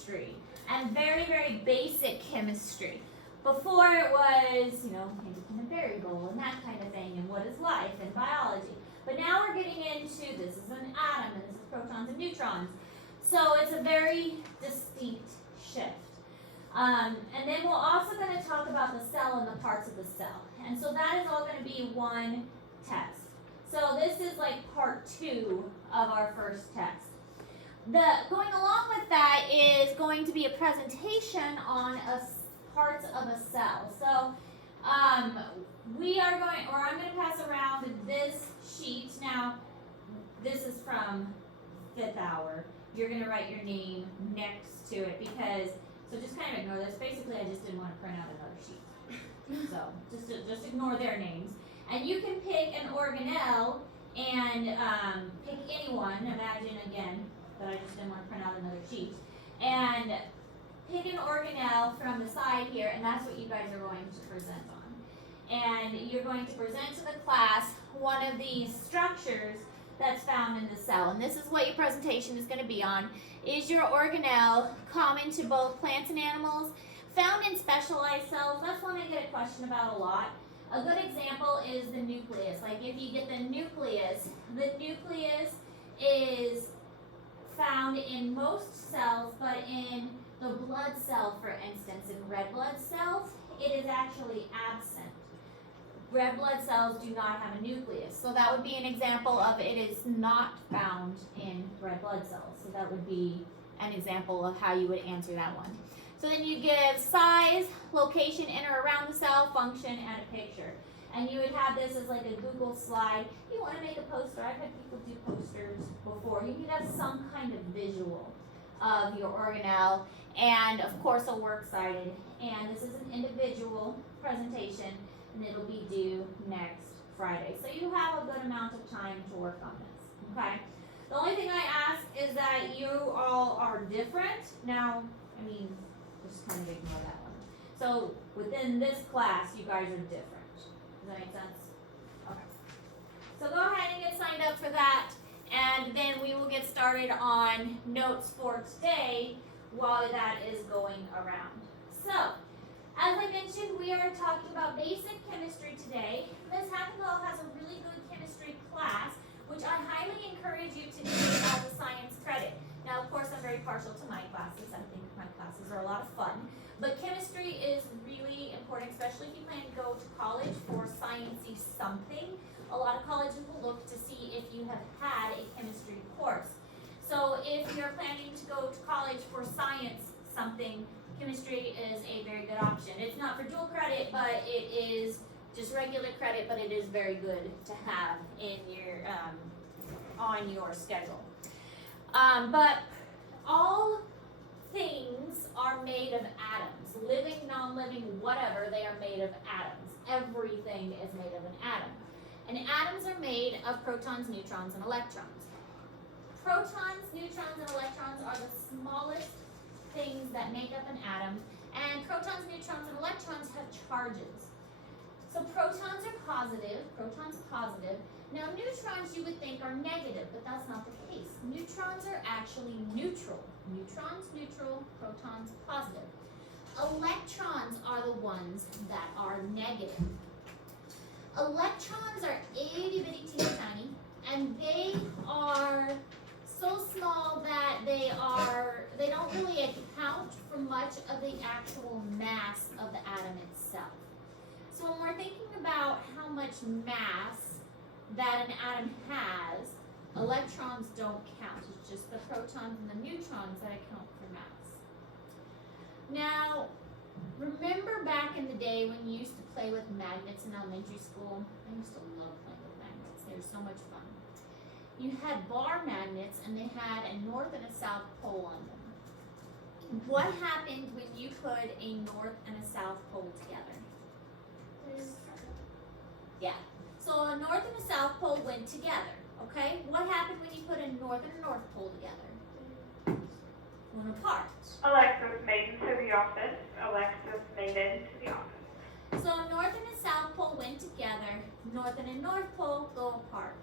chemistry, and very, very basic chemistry. Before it was, independent variable and that kind of thing, and what is life and biology. But now we're getting into, this is an atom, and this is protons and neutrons. So it's a very distinct shift. And then we're also going to talk about the cell and the parts of the cell. And so that is all going to be one test. So this is like part 2 of our first test. Going along with that is going to be a presentation on parts of a cell. So I'm going to pass around this sheet. Now, this is from 5th hour. You're going to write your name next to it so just kind of ignore this. Basically, I just didn't want to print out another sheet. So just ignore their names. And you can pick an organelle and pick anyone. Imagine again that I just didn't want to print out another sheet. And pick an organelle from the side here, and that's what you guys are going to present on. And you're going to present to the class one of these structures that's found in the cell. And this is what your presentation is going to be on. Is your organelle common to both plants and animals? Found in specialized cells? That's one I get a question about a lot. A good example is the nucleus. Like if you get the nucleus is found in most cells, but in the blood cell, for instance, in red blood cells, it is actually absent. Red blood cells do not have a nucleus. So that would be an example of it is not found in red blood cells. So that would be an example of how you would answer that one. So then you give size, location in or around the cell, function, and a picture. And you would have this as like a Google slide. You want to make a poster. I've had people do posters before. You could have some kind of visual of your organelle and, of course, a works cited. And this is an individual presentation, and it'll be due next Friday. So you have a good amount of time to work on this, okay? The only thing I ask is that you all are different. Now, just kind of ignore that one. So within this class, you guys are different. Does that make sense? Okay. So go ahead and get signed up for that, and then we will get started on notes for today while that is going around. So, as I mentioned, we are talking about basic chemistry today. Ms. Hackendall has a really good chemistry class, which I highly encourage you to do as a science credit. Now, of course, I'm very partial to my classes. I think my classes are a lot of fun. But chemistry is really important, especially if you plan to go to college for science-y something. A lot of colleges will look to see if you have had a chemistry course. So if you're planning to go to college for science something, chemistry is a very good option. It's not for dual credit, but it is just regular credit, but it is very good to have in your on your schedule. But all things are made of atoms. Living, non-living, whatever, they are made of atoms. Everything is made of an atom. And atoms are made of protons, neutrons, and electrons. Protons, neutrons, and electrons are the smallest things that make up an atom. And protons, neutrons, and electrons have charges. So protons are positive, Now neutrons you would think are negative, but that's not the case. Neutrons are actually neutral. Neutrons neutral, protons positive. Electrons are the ones that are negative. Electrons are itty bitty teeny tiny, and they are so small that they don't really account for much of the actual mass of the atom itself. So when we're thinking about how much mass that an atom has, electrons don't count. It's just the protons and the neutrons that account for mass. Now, remember back in the day when you used to play with magnets in elementary school? I used to love playing with magnets. They were so much fun. You had bar magnets, and they had a north and a south pole on them. What happened when you put a north and a south pole together? Yeah. So a north and a south pole went together, okay? What happened when you put a north and a north pole together? Went apart. Alexis made into the office. Alexis made it into the office. So a north and a south pole went together. North and a north pole go apart.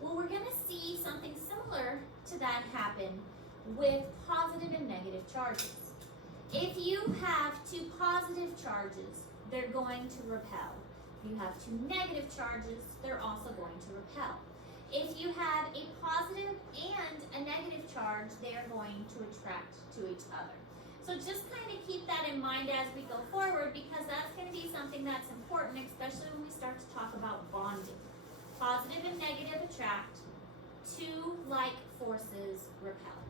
Well, we're going to see something similar to that happen with positive and negative charges. If you have two positive charges, they're going to repel. If you have two negative charges, they're also going to repel. If you have a positive and a negative charge, they are going to attract to each other. So just kind of keep that in mind as we go forward, because that's going to be something that's important, especially when we start to talk about bonding. Positive and negative attract, two like forces repel.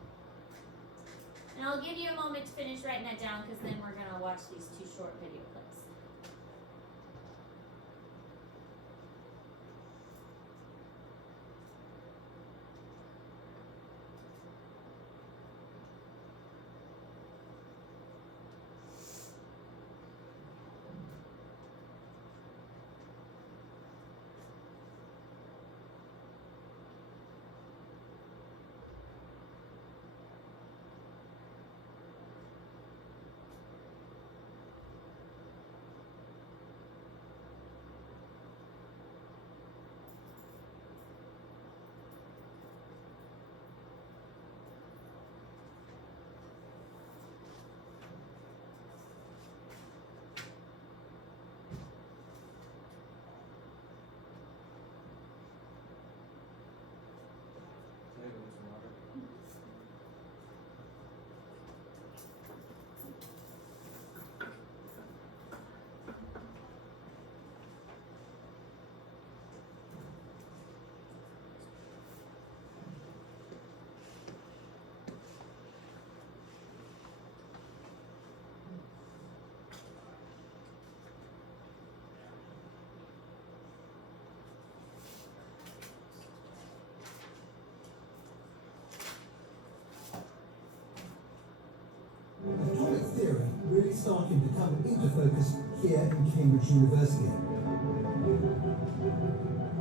And I'll give you a moment to finish writing that down, because then we're going to watch these two short video clips. Atomic theory really started to come into focus here in Cambridge University.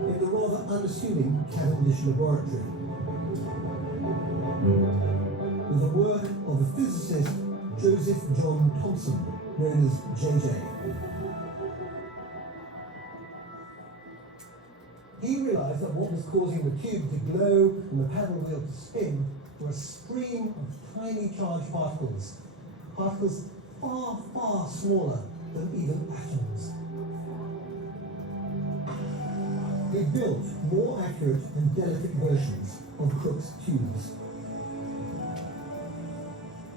In the rather unassuming Cavendish Laboratory. With the work of the physicist Joseph John Thomson, known as JJ. He realized that what was causing the tube to glow and the paddle wheel to spin were a stream of tiny charged particles. Particles far, far smaller than even atoms. He built more accurate and delicate versions of Crookes tubes.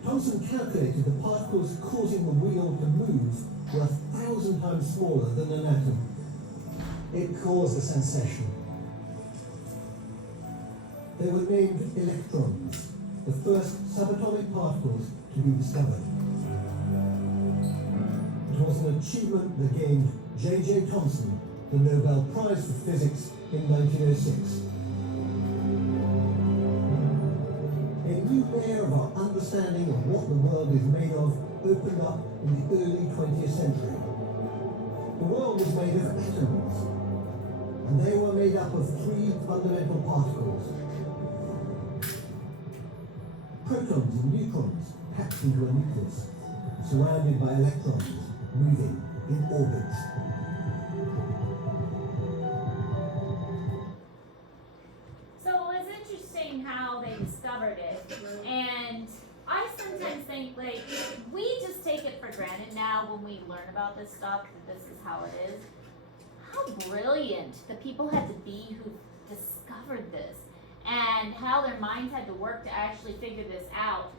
Thomson calculated the particles causing the wheel to move were 1,000 times smaller than an atom. It caused a sensation. They were named electrons, the first subatomic particles to be discovered. It was an achievement that gained J.J. Thomson the Nobel Prize for Physics in 1906. A new layer of our understanding of what the world is made of opened up in the early 20th century. The world was made of atoms, and they were made up of three fundamental particles. Protons and neutrons packed into a nucleus, surrounded by electrons moving in orbits. So it's interesting how they discovered it, and I sometimes think, like, we just take it for granted now when we learn about this stuff, that this is how it is. How brilliant the people had to be who discovered this, and how their minds had to work to actually figure this out.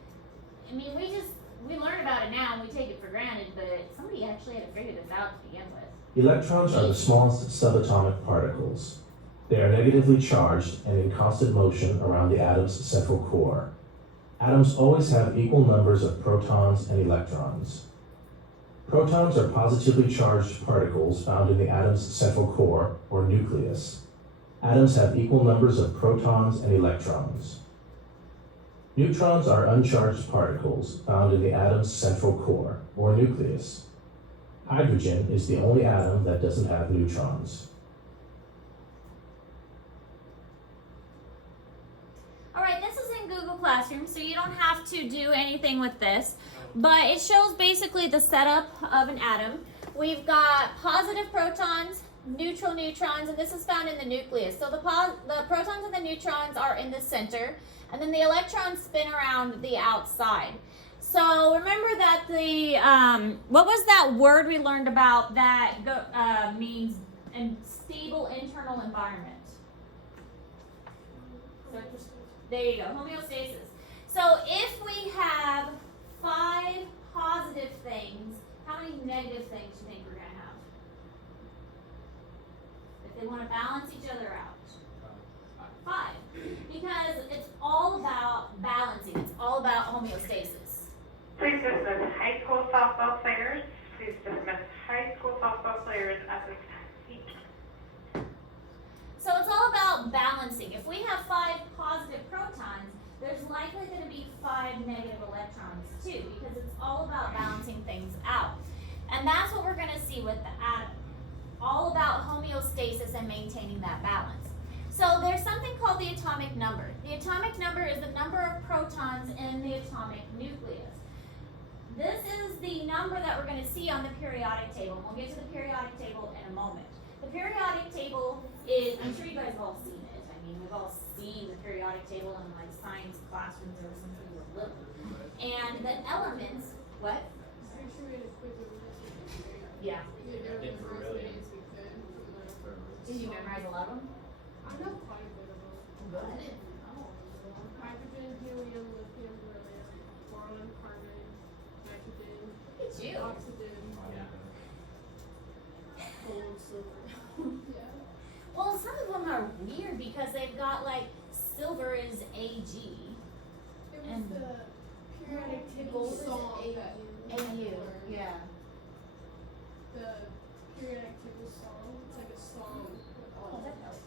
I mean, we learn about it now and we take it for granted, but somebody actually had to figure this out to begin with. Electrons are the smallest subatomic particles. They are negatively charged and in constant motion around the atom's central core. Atoms always have equal numbers of protons and electrons. Protons are positively charged particles found in the atom's central core, or nucleus. Atoms have equal numbers of protons and electrons. Neutrons are uncharged particles found in the atom's central core, or nucleus. Hydrogen is the only atom that doesn't have neutrons. Alright, this is in Google Classroom, so you don't have to do anything with this, but it shows basically the setup of an atom. We've got positive protons, neutral neutrons, and this is found in the nucleus. So the protons and the neutrons are in the center, And then the electrons spin around the outside. So remember that the, what was that word we learned about that means stable internal environment? So there you go, homeostasis. So if we have 5 positive things, how many negative things do you think we're going to have? If they want to balance each other out. 5. Because it's all about balancing. It's all about homeostasis. Please dismiss high school softball players. Please dismiss high school softball players at this time. So it's all about balancing. If we have 5 positive protons, there's likely going to be 5 negative electrons too, because it's all about balancing things out. And that's what we're going to see with the atom. All about homeostasis and maintaining that balance. So there's something called the atomic number. The atomic number is the number of protons in the atomic nucleus. This is the number that we're going to see on the periodic table. We'll get to the periodic table in a moment. The periodic table is, I'm sure you guys have all seen it. I mean, we've all seen the periodic table in like science classrooms ever since we were little. And the elements, what? Yeah. Did you memorize a lot of them? I know quite a bit of them. Good. Hydrogen, helium, lithium, beryllium, boron, carbon, nitrogen, Look at you. oxygen, gold, silver. Yeah. Well, some of them are weird because they've got like silver is Ag. It was And- the periodic table song that Yeah. the periodic table song. It's like a song with all Oh, of that them. helps.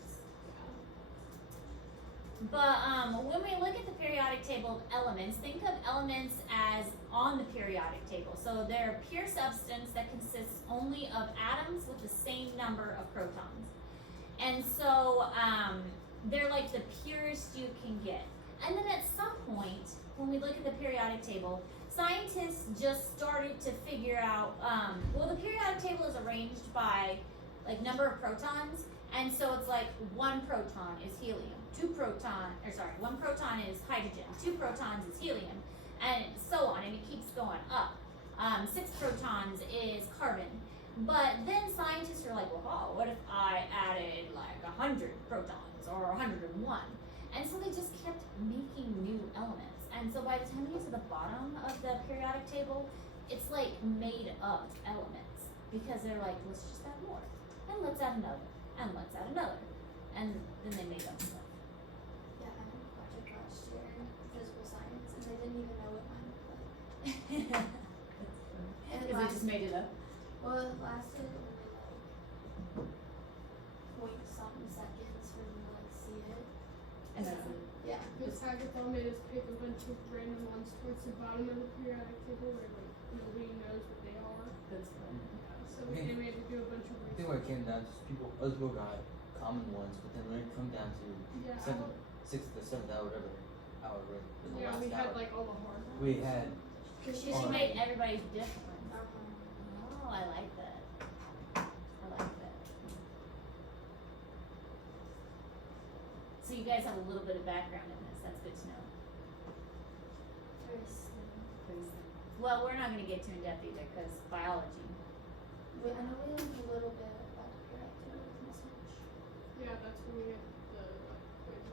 But when we look at the periodic table of elements, think of elements as on the periodic table. So they're pure substance that consists only of atoms with the same number of protons. And so they're like the purest you can get. And then at some point, when we look at the periodic table, scientists just started to figure out, well, the periodic table is arranged by like number of protons. And so it's like 1 proton is helium, 1 proton is hydrogen, 2 protons is helium, and so on, and it keeps going up. 6 protons is carbon. But then scientists are like, well, what if I added like 100 protons or 101? And so they just kept making new elements. And so by the time you get to the bottom of the periodic table, it's like made up elements because they're like, let's just add more, and let's add another, and let's add another, and then they made up stuff. Yeah, I had a project last year in physical science, and I didn't even know what mine looked like. And it Because they just made it up. well, it lasted only like point something seconds for me to like see it. And that's it. Yeah. This hackathon made us pick a bunch of random ones towards the bottom of the periodic table where like nobody knows what they are. That's fun. So they made us do a bunch of I think when it came down to other people got common ones, but then when it come down to Yeah. 6th to 7th hour, whatever hour, right, in the Yeah, last we had hour, like all the hard ones. we had Cause She Oh. made everybody's different. uh-huh. Oh, I like that. I like that. So you guys have a little bit of background in this. That's good to know. There's, Well, we're not going to get too in depth either because biology. I know we learned a little bit about the periodic table with Miss Mitch. Yeah, that's when we had the quiz.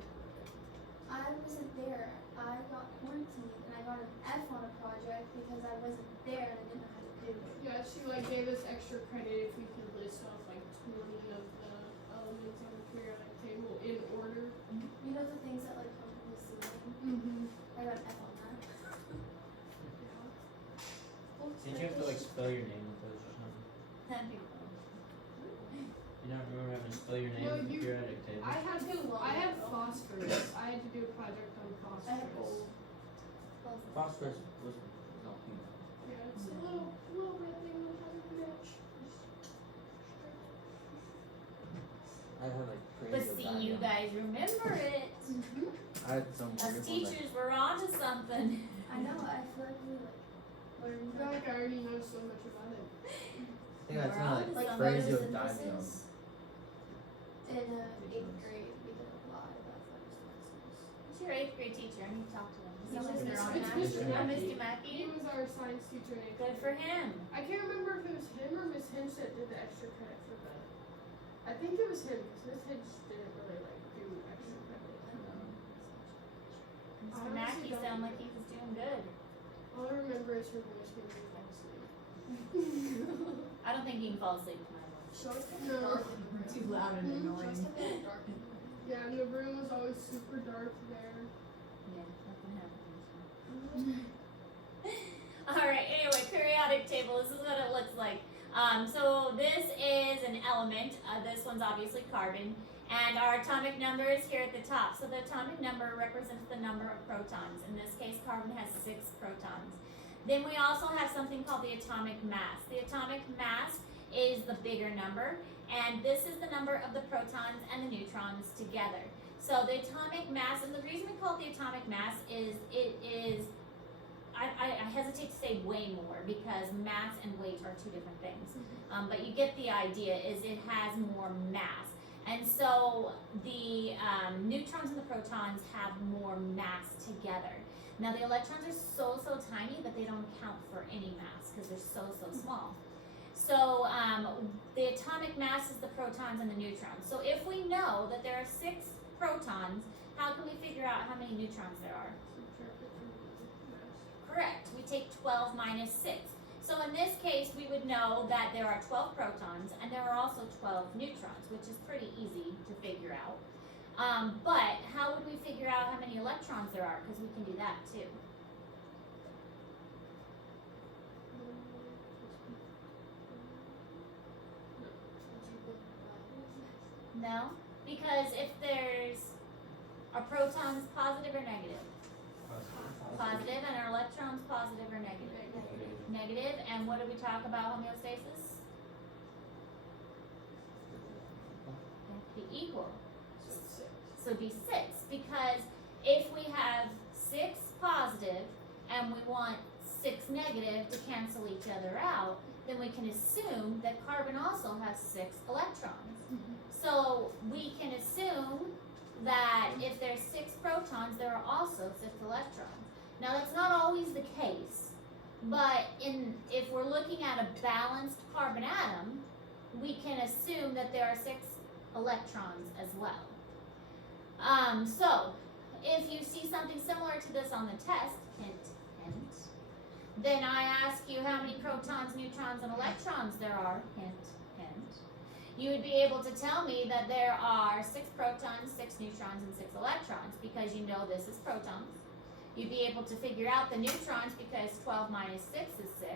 I wasn't there. I got quarantined and I got an F on a project because I wasn't there and I didn't know how to do it. Yeah, she like gave us extra credit if we could list off like 20 of the elements on the periodic table in order. You know the things that like come from the ceiling? Mm-hmm. I got an F on that. Did you have to like spell your name with those or something? That'd be fun. You don't remember having to spell your name No, with the you- periodic table? I had phosphorus. I had to do a project on I had phosphorus. gold. phosphorus was no pink. Yeah, it's a little red thing that has a match. I had like But crazy. see, you guys remember it. I had some Us weird one, like, teachers were onto something. I know, I feel like we like learned I feel like I already know so much about it. I think I had We're some on like to something. crazy with photosynthesis diamonds. in 8th grade. We did a lot about photosynthesis. Who's your 8th grade teacher? I need to talk to them. Is he It's listed on Mr. that? Mr. Oh, Mackey. Mr. Mackey? He was our science teacher in 8th Good grade. for him. I can't remember if it was him or Miss Hinch that did the extra credit for the. I think it was him because Miss Hinch didn't really like do extra credit. Mr. honestly Mackey don't sounded like remember. he was doing good. All I remember is her voice when we fall asleep. I don't think you can fall asleep to my voice. She always kept No. it dark in the room. Too loud and She always annoying. kept it dark in the room. Yeah, and the room was always super dark there. Yeah, nothing happens. Alright, anyway, periodic table, this is what it looks like. So this is an element, this one's obviously carbon, and our atomic number is here at the top. So the atomic number represents the number of protons. In this case, carbon has 6 protons. Then we also have something called the atomic mass. The atomic mass is the bigger number, and this is the number of the protons and the neutrons together. So the atomic mass, and the reason we call it the atomic mass is it is, I hesitate to say way more because mass and weight are 2 different things. But you get the idea, is it has more mass. And so the neutrons and the protons have more mass together. Now the electrons are so tiny, but they don't count for any mass because they're so small. So the atomic mass is the protons and the neutrons. So if we know that there are 6 protons, how can we figure out how many neutrons there are? Subtract it from the mass. Correct. We take 12 minus 6. So in this case, we would know that there are 12 protons and there are also 12 neutrons, which is pretty easy to figure out. But how would we figure out how many electrons there are? Because we can do that too. No? Because if there's, are protons positive or negative? Positive, and are electrons positive or negative? Negative, and what did we talk about homeostasis? They have to be equal. So it's 6. So it'd be 6, because if we have 6 positive and we want 6 negative to cancel each other out, then we can assume that carbon also has 6 electrons. So we can assume that if there's 6 protons, there are also 6 electrons. Now that's not always the case, but if we're looking at a balanced carbon atom, we can assume that there are 6 electrons as well. So if you see something similar to this on the test, hint, hint, then I ask you how many protons, neutrons, and electrons there are, hint, hint. You would be able to tell me that there are 6 protons, 6 neutrons, and 6 electrons because you know this is protons. You'd be able to figure out the neutrons because 12 minus 6 is 6.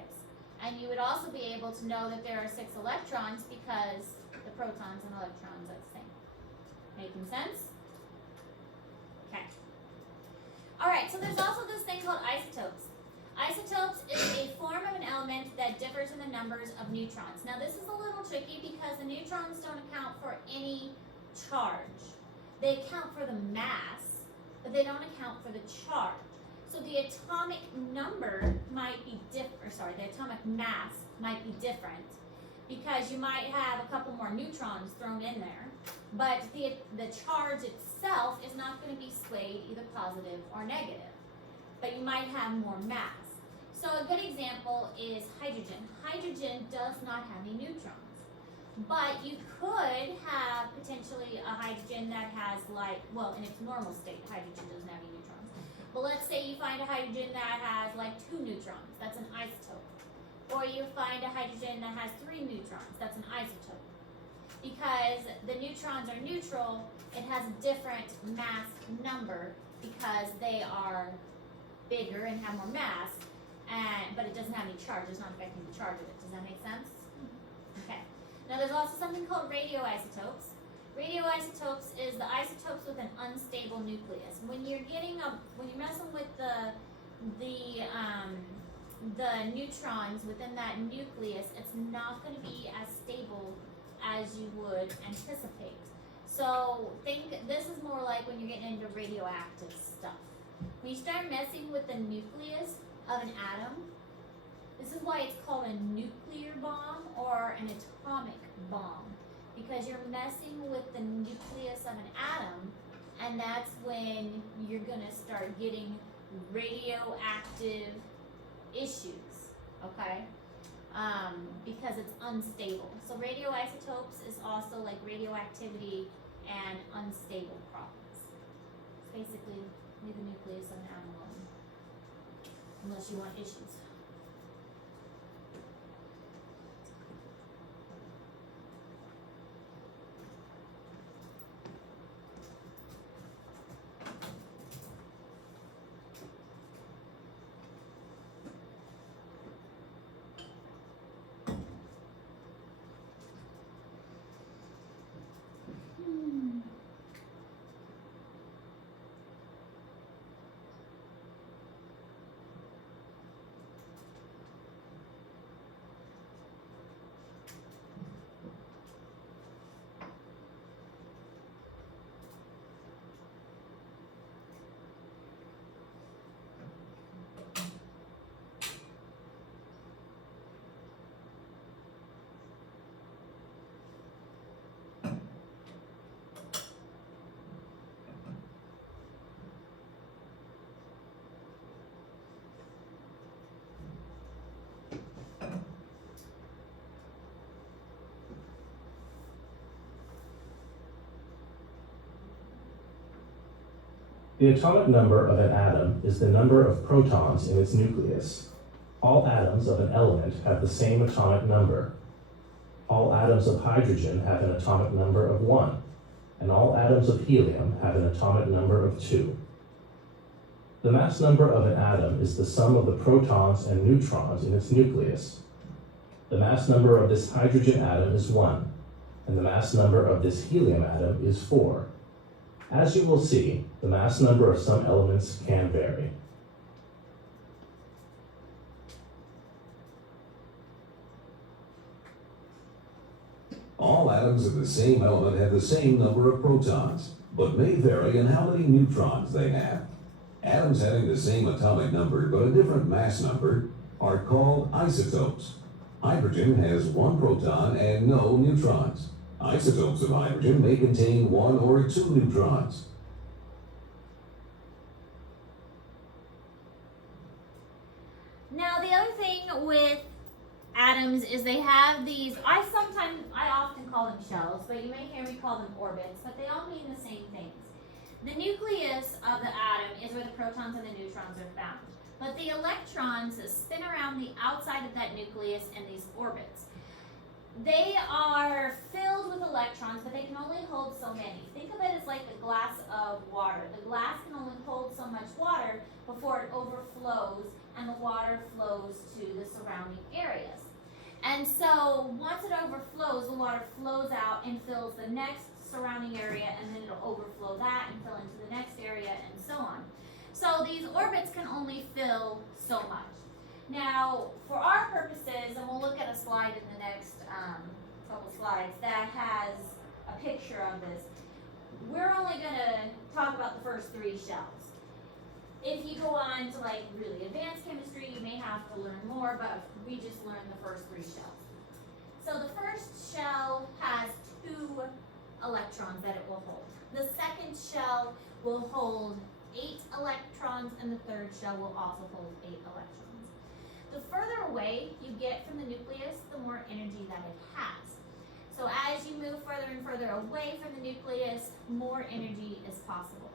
And you would also be able to know that there are 6 electrons because the protons and electrons are the same. Making sense? Okay. Alright, so there's also this thing called isotopes. Isotopes is a form of an element that differs in the numbers of neutrons. Now this is a little tricky because the neutrons don't account for any charge. They account for the mass, but they don't account for the charge. So the atomic number might be the atomic mass might be different because you might have a couple more neutrons thrown in there, but the charge itself is not going to be swayed either positive or negative, but you might have more mass. So a good example is hydrogen. Hydrogen does not have any neutrons, but you could have potentially a hydrogen that has in its normal state, hydrogen doesn't have any neutrons. But let's say you find a hydrogen that has 2 neutrons, that's an isotope. Or you find a hydrogen that has 3 neutrons, that's an isotope. Because the neutrons are neutral, it has a different mass number because they are bigger and have more mass, but it doesn't have any charge, it's not affecting the charge of it. Does that make sense? Okay. Now there's also something called radioisotopes. Radioisotopes is the isotopes with an unstable nucleus. When you're messing with the neutrons within that nucleus, it's not going to be as stable as you would anticipate. So this is more like when you're getting into radioactive stuff. When you start messing with the nucleus of an atom, this is why it's called a nuclear bomb or an atomic bomb. Because you're messing with the nucleus of an atom and that's when you're gonna start getting radioactive issues, okay? Because it's unstable. So radioisotopes is also like radioactivity and unstable problems. It's basically leave the nucleus of an atom alone, unless you want issues. The atomic number of an atom is the number of protons in its nucleus. All atoms of an element have the same atomic number. All atoms of hydrogen have an atomic number of 1, and all atoms of helium have an atomic number of 2. The mass number of an atom is the sum of the protons and neutrons in its nucleus. The mass number of this hydrogen atom is 1, and the mass number of this helium atom is 4. As you will see, the mass number of some elements can vary. All atoms of the same element have the same number of protons, but may vary in how many neutrons they have. Atoms having the same atomic number but a different mass number are called isotopes. Hydrogen has 1 proton and no neutrons. Isotopes of hydrogen may contain 1 or 2 neutrons. Now the other thing with atoms is they have these, I often call them shells, but you may hear me call them orbits, but they all mean the same things. The nucleus of the atom is where the protons and the neutrons are found, but the electrons spin around the outside of that nucleus in these orbits. They are filled with electrons, but they can only hold so many. Think of it as like a glass of water. The glass can only hold so much water before it overflows and the water flows to the surrounding areas. And so once it overflows, the water flows out and fills the next surrounding area, and then it'll overflow that and fill into the next area, and so on. So these orbits can only fill so much. Now, for our purposes, and we'll look at a slide in the next couple slides that has a picture of this, we're only going to talk about the first 3 shells. If you go on to like really advanced chemistry, you may have to learn more, but we just learned the first 3 shells. So the first shell has 2 electrons that it will hold. The second shell will hold 8 electrons, and the third shell will also hold 8 electrons. The further away you get from the nucleus, the more energy that it has. So as you move further and further away from the nucleus, more energy is possible.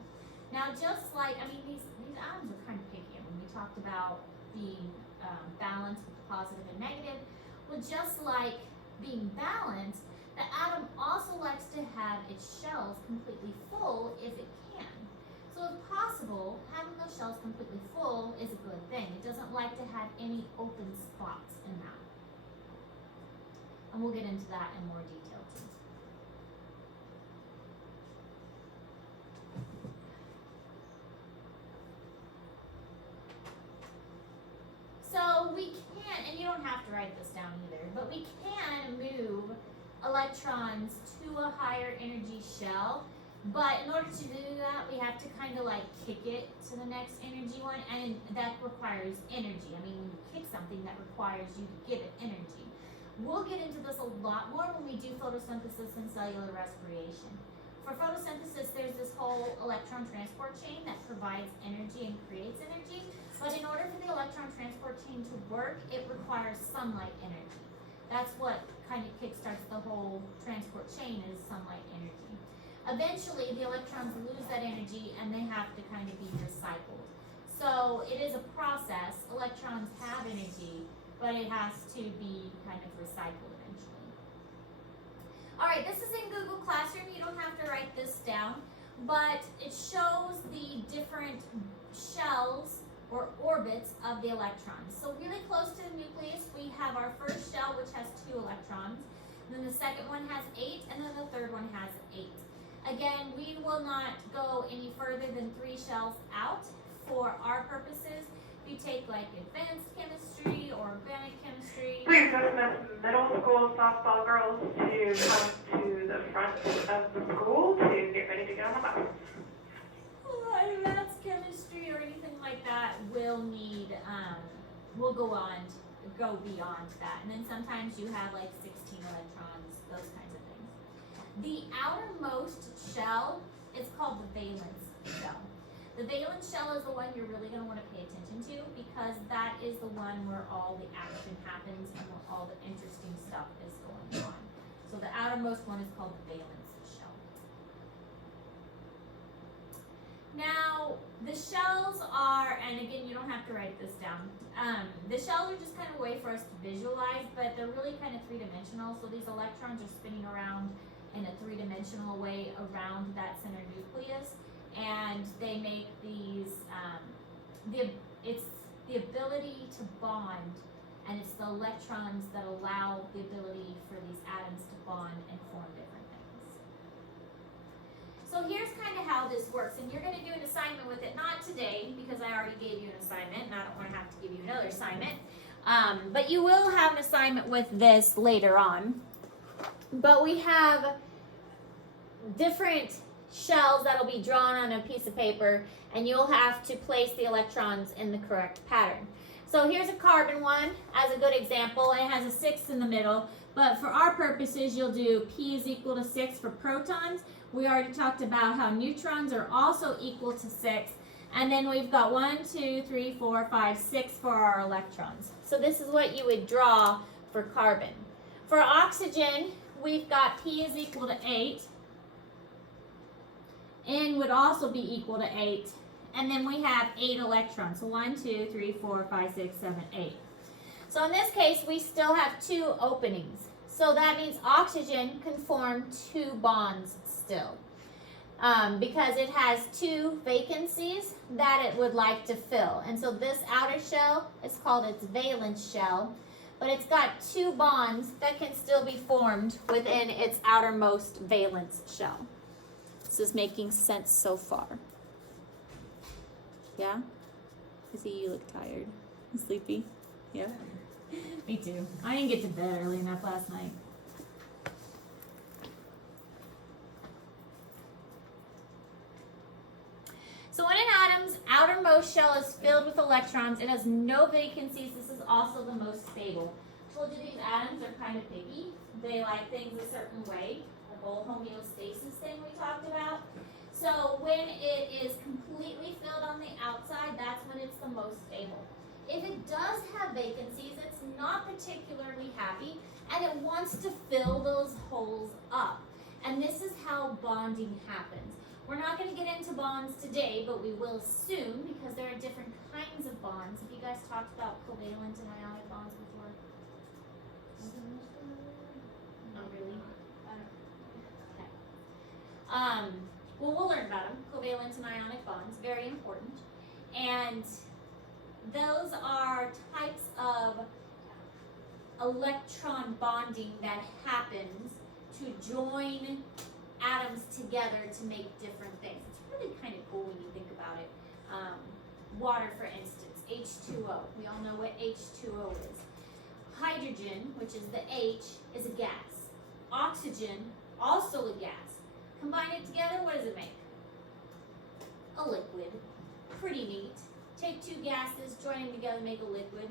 Now, just like, these atoms are kind of picky. We talked about being balanced with the positive and negative. Well, just like being balanced, the atom also likes to have its shells completely full if it can. So if possible, having those shells completely full is a good thing. It doesn't like to have any open spots in that. And we'll get into that in more detail too. So we can, and you don't have to write this down either, but we can move electrons to a higher energy shell. But in order to do that, we have to kind of like kick it to the next energy one, and that requires energy. When you kick something, that requires you to give it energy. We'll get into this a lot more when we do photosynthesis and cellular respiration. for photosynthesis, there's this whole electron transport chain that provides energy and creates energy. But in order for the electron transport chain to work, it requires sunlight energy. That's what kind of kickstarts the whole transport chain, is sunlight energy. Eventually, the electrons lose that energy and they have to kind of be recycled. So it is a process. Electrons have energy, but it has to be kind of recycled eventually. All right, this is in Google Classroom. You don't have to write this down, but it shows the different shells or orbits of the electrons. So really close to the nucleus, we have our first shell, which has 2 electrons. Then the second one has 8, and then the third one has 8. Again, we will not go any further than 3 shells out for our purposes. If you take like advanced chemistry or organic chemistry. Please dismiss middle school softball girls to come to the front of the school to get ready to get on the bus. Advanced chemistry or anything like that will need, will go beyond that. And then sometimes you have like 16 electrons, those kinds of things. The outermost shell is called the valence shell. The valence shell is the one you're really going to want to pay attention to, because that is the one where all the action happens and where all the interesting stuff is going on. So the outermost one is called the valence shell. Now, the shells are, and again, you don't have to write this down. The shells are just kind of a way for us to visualize, but they're really kind of three-dimensional. So these electrons are spinning around in a three-dimensional way around that center nucleus, and they make these, it's the ability to bond, and it's the electrons that allow the ability for these atoms to bond and form different things. So here's kind of how this works, and you're going to do an assignment with it, not today, because I already gave you an assignment, and I don't want to have to give you another assignment, but you will have an assignment with this later on. But we have different shells that'll be drawn on a piece of paper, and you'll have to place the electrons in the correct pattern. So here's a carbon one as a good example. It has a 6 in the middle, but for our purposes, you'll do P is equal to 6 for protons. We already talked about how neutrons are also equal to 6. And then we've got 1, 2, 3, 4, 5, 6 for our electrons. So this is what you would draw for carbon. For oxygen, we've got P is equal to 8. N would also be equal to 8. And then we have 8 electrons. So 1, 2, 3, 4, 5, 6, 7, 8. So in this case, we still have 2 openings. So that means oxygen can form 2 bonds still. Because it has 2 vacancies that it would like to fill. And so this outer shell is called its valence shell. But it's got 2 bonds that can still be formed within its outermost valence shell. This is making sense so far. Yeah? I see you look tired. You sleepy? Yeah? Me too. I didn't get to bed early enough last night. So when an atom's outermost shell is filled with electrons, it has no vacancies. This is also the most stable. I told you these atoms are kind of picky. They like things a certain way. The whole homeostasis thing we talked about. So when it is completely filled on the outside, that's when it's the most stable. If it does have vacancies, it's not particularly happy, and it wants to fill those holes up. And this is how bonding happens. We're not going to get into bonds today, but we will soon, because there are different kinds of bonds. Have you guys talked about covalent and ionic bonds before? Not really. Okay. Well, we'll learn about them. Covalent and ionic bonds, very important. And those are types of electron bonding that happens to join atoms together to make different things. It's really kind of cool when you think about it. Water, for instance, H2O. We all know what H2O is. Hydrogen, which is the H, is a gas. Oxygen, also a gas. Combine it together, what does it make? A liquid. Pretty neat. Take 2 gases, join them together, make a liquid.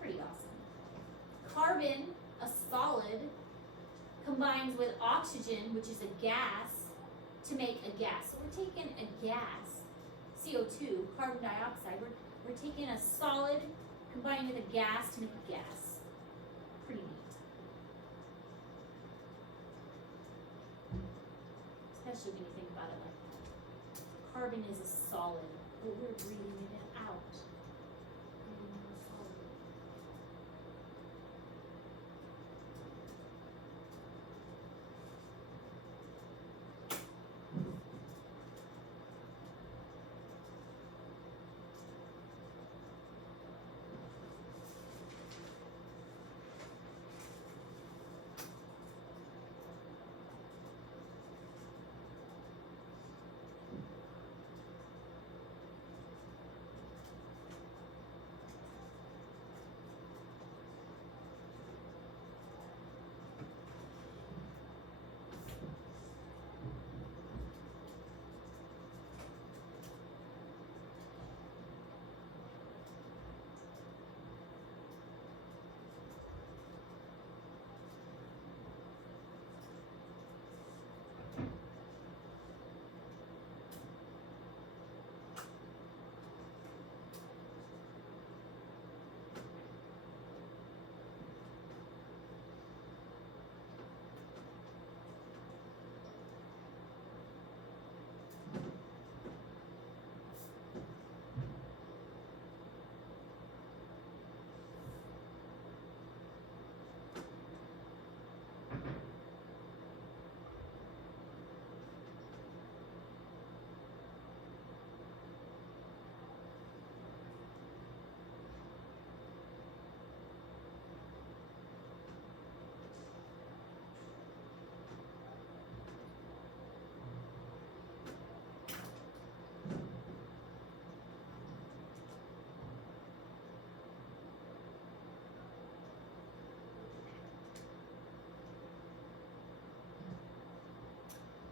Pretty awesome. Carbon, a solid, combines with oxygen, which is a gas, to make a gas. So we're taking a gas, CO2, carbon dioxide, we're taking a solid, combining with a gas to make a gas. Pretty neat. Especially when you think about it like that. Carbon is a solid, but we're breathing it out. Breathing in a solid.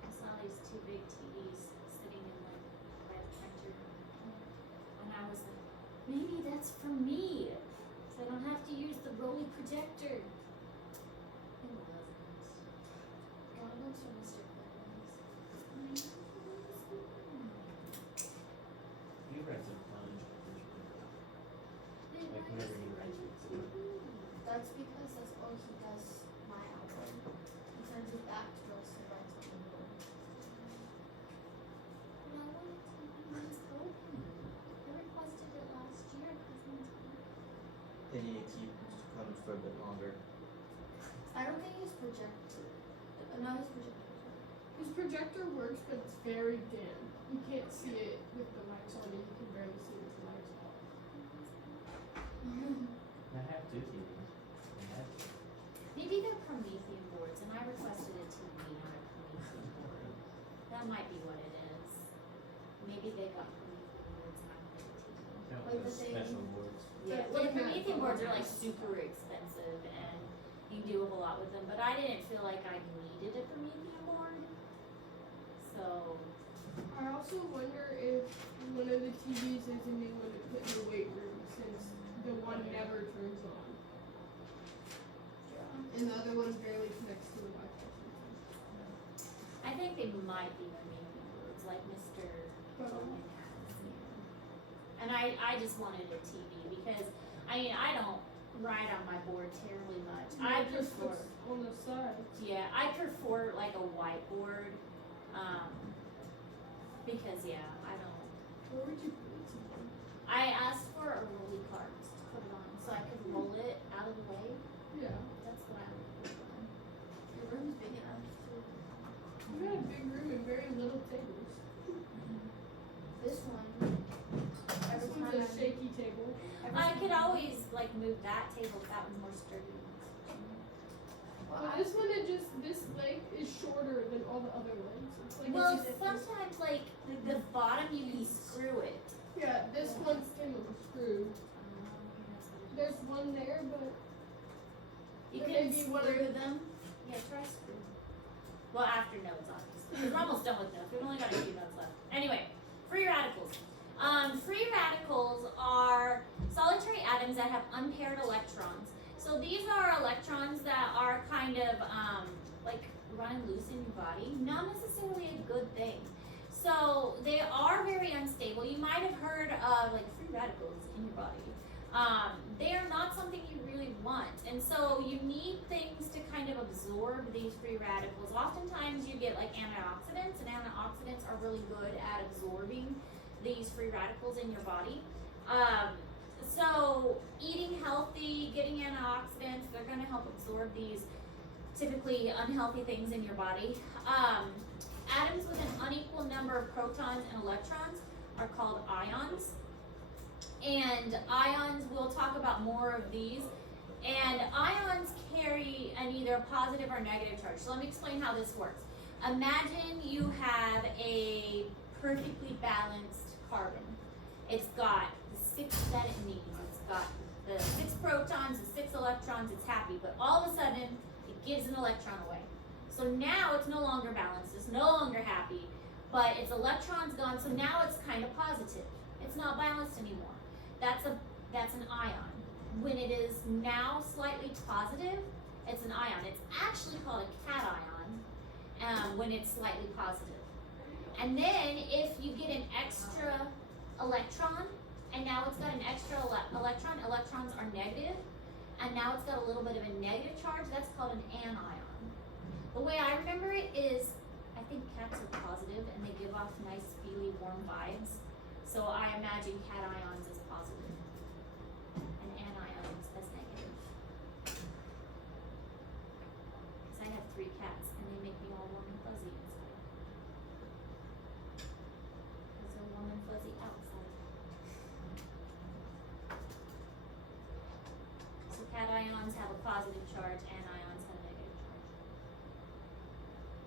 I saw these two big TVs sitting in the red printer, and I was like, maybe that's for me, so I don't have to use the Rolly projector. It wasn't. One looks for Mr. Clemens. He writes a bunch of like whenever he writes it. That's because that's all he does my album. He turns his back to us and writes on the board. No one is open. I requested it last year because mine's open. They need to keep Mr. Clemens for a bit longer. I don't think his projector. No, his projector. His projector works, but it's very dim. You can't see it with the lights on, and you can barely see it with the lights off. I have two TVs. I have two. Maybe they're Promethean boards, and I requested a TV, not a Promethean board. That might be what it is. Maybe they got Promethean boards and I wanted a TV. Count Like the those thing- special boards. Yeah, But well, the like that Promethean boards are like phone super expensive, and you can do a whole lot with them, but I didn't feel like I needed a Promethean board. So, I also wonder if one of the TVs is a new one to put in the weight room, since the one never turns on. Yeah. And the other one barely connects to the Wi-Fi system. I think they might be Promethean boards, like Mr. Bowman has, yeah. And I just wanted a TV, because, I mean, I don't write on my board terribly much. I It just prefer, looks on the side. yeah, I prefer like a whiteboard, because, yeah, I don't, Where would you put it? I asked for a rolly cart to put it on, so I could roll it out of the way. Yeah. That's what I would put it on. Your room's big enough. You got a big room and very little tables. This one. Every This time one's a I shaky table. I could always like move that table if that was more sturdy. Well, But this one, this leg is shorter than all the other legs. It's like Well, it's just- sometimes like the bottom you can screw it. yeah, this one's came with a screw. There's one there, but You Or can maybe one screw of- them. Yeah, try screw. Well, after notes, obviously. We're almost done with notes. We've only got a few notes left. Anyway, free radicals. Free radicals are solitary atoms that have unpaired electrons. So these are electrons that are kind of like running loose in your body, not necessarily a good thing. So they are very unstable. You might have heard of like free radicals in your body. They are not something you really want, and so you need things to kind of absorb these free radicals. Oftentimes you get like antioxidants, and antioxidants are really good at absorbing these free radicals in your body. So eating healthy, getting antioxidants, they're going to help absorb these typically unhealthy things in your body. Atoms with an unequal number of protons and electrons are called ions. And ions, we'll talk about more of these. And ions carry an either positive or negative charge. So let me explain how this works. Imagine you have a perfectly balanced carbon. It's got the 6 that it needs. It's got the 6 protons, the 6 electrons, it's happy. But all of a sudden, it gives an electron away. So now it's no longer balanced, it's no longer happy, but its electron's gone, so now it's kind of positive. It's not balanced anymore. That's an ion. When it is now slightly positive, it's an ion. It's actually called a cation when it's slightly positive. And then if you get an extra electron, and now it's got an extra electron, electrons are negative, and now it's got a little bit of a negative charge, that's called an anion. The way I remember it is, I think cats are positive and they give off nice, feely, warm vibes. So I imagine cations as positive and anions as negative. Because I have 3 cats and they make me all warm and fuzzy inside. Because they're warm and fuzzy outside. So cations have a positive charge, anions have a negative charge.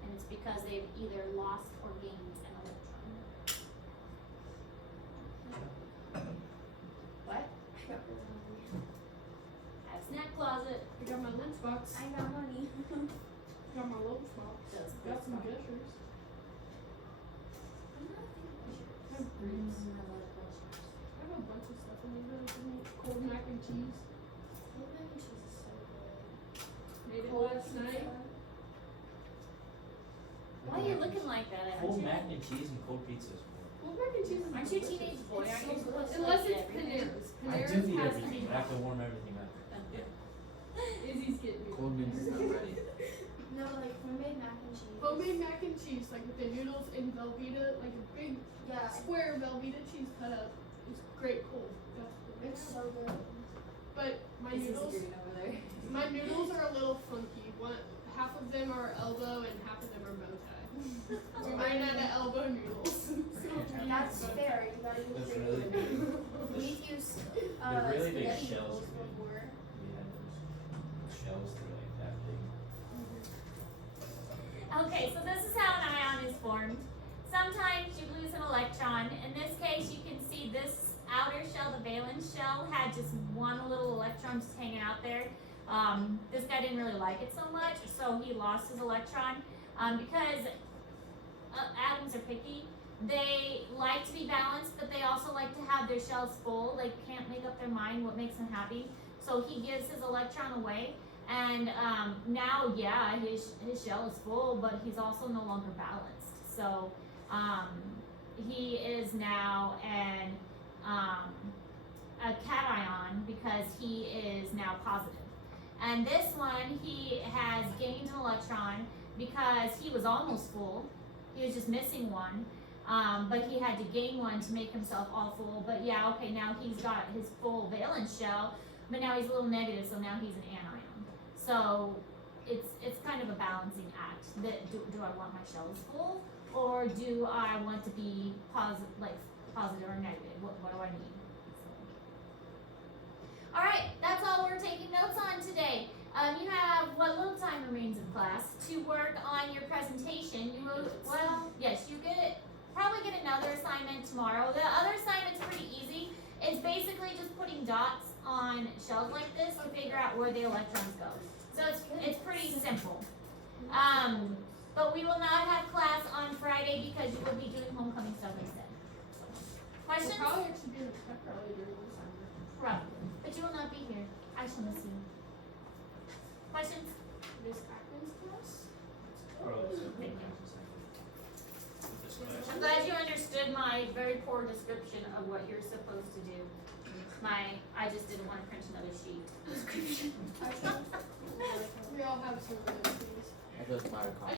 And it's because they've either lost or gained an electron. What? I got really hungry. I have a snack closet. I got my lunchbox. I got money. Got my lunchbox. Does Got some gushers. I'm not thinking I should. I have grapes. I love Gushers. I have a bunch of stuff in these really good meat. Cold mac and cheese. Cold mac and cheese is so good. Made it Cold last night. pizza. Why are you looking like that? Cold Aren't you? mac and cheese and cold pizzas. Cold mac and cheese is Aren't you a delicious. teenage boy? It's Aren't so you good. supposed to Unless like it's everything? Panera's. I Panera's do eat has everything, but I have to warm everything up. Yeah. Izzy's getting me. Cold means it's not ready. No, like homemade mac and cheese. Homemade mac and cheese, like with the noodles in Velveeta, like a big Yeah, square Velveeta cheese cut up. It's great cold. That's what we it's have. so good. But my Izzy's noodles, agreeing over there. my noodles are a little funky. Half of them are elbow and half of them are bow tie. We might have the elbow noodles. That's fair. You gotta be That's creative. really good. We've used They're really big spaghetti shells. noodles before. We had those shells that are like that big. Okay, so this is how an ion is formed. Sometimes you lose an electron. In this case, you can see this outer shell, the valence shell, had just one little electron just hanging out there. This guy didn't really like it so much, so he lost his electron. Because atoms are picky, they like to be balanced, but they also like to have their shells full. They can't make up their mind what makes them happy. So he gives his electron away. And now, yeah, his shell is full, but he's also no longer balanced. So he is now a cation because he is now positive. And this one, he has gained an electron because he was almost full. He was just missing one. But he had to gain one to make himself all full. But yeah, okay, now he's got his full valence shell, but now he's a little negative, so now he's an anion. So it's kind of a balancing act. That do I want my shells full, or do I want to be positive or negative? What do I need? All right, that's all we're taking notes on today. You have what little time remains in class to work on your presentation. You probably get another assignment tomorrow. The other assignment's pretty easy. It's basically just putting dots on shells like this to figure out where the electrons go. So it's pretty simple. But we will not have class on Friday because you will be doing homecoming stuff instead. Questions? We'll probably actually be in the pep rally during the summer. Probably. But you will not be here. I shall miss you. Questions? Miss Atkins class? pros. Thank you. I'm glad you understood my very poor description of what you're supposed to do. I just didn't want to print another sheet description. We all have some of those things. I feel it's my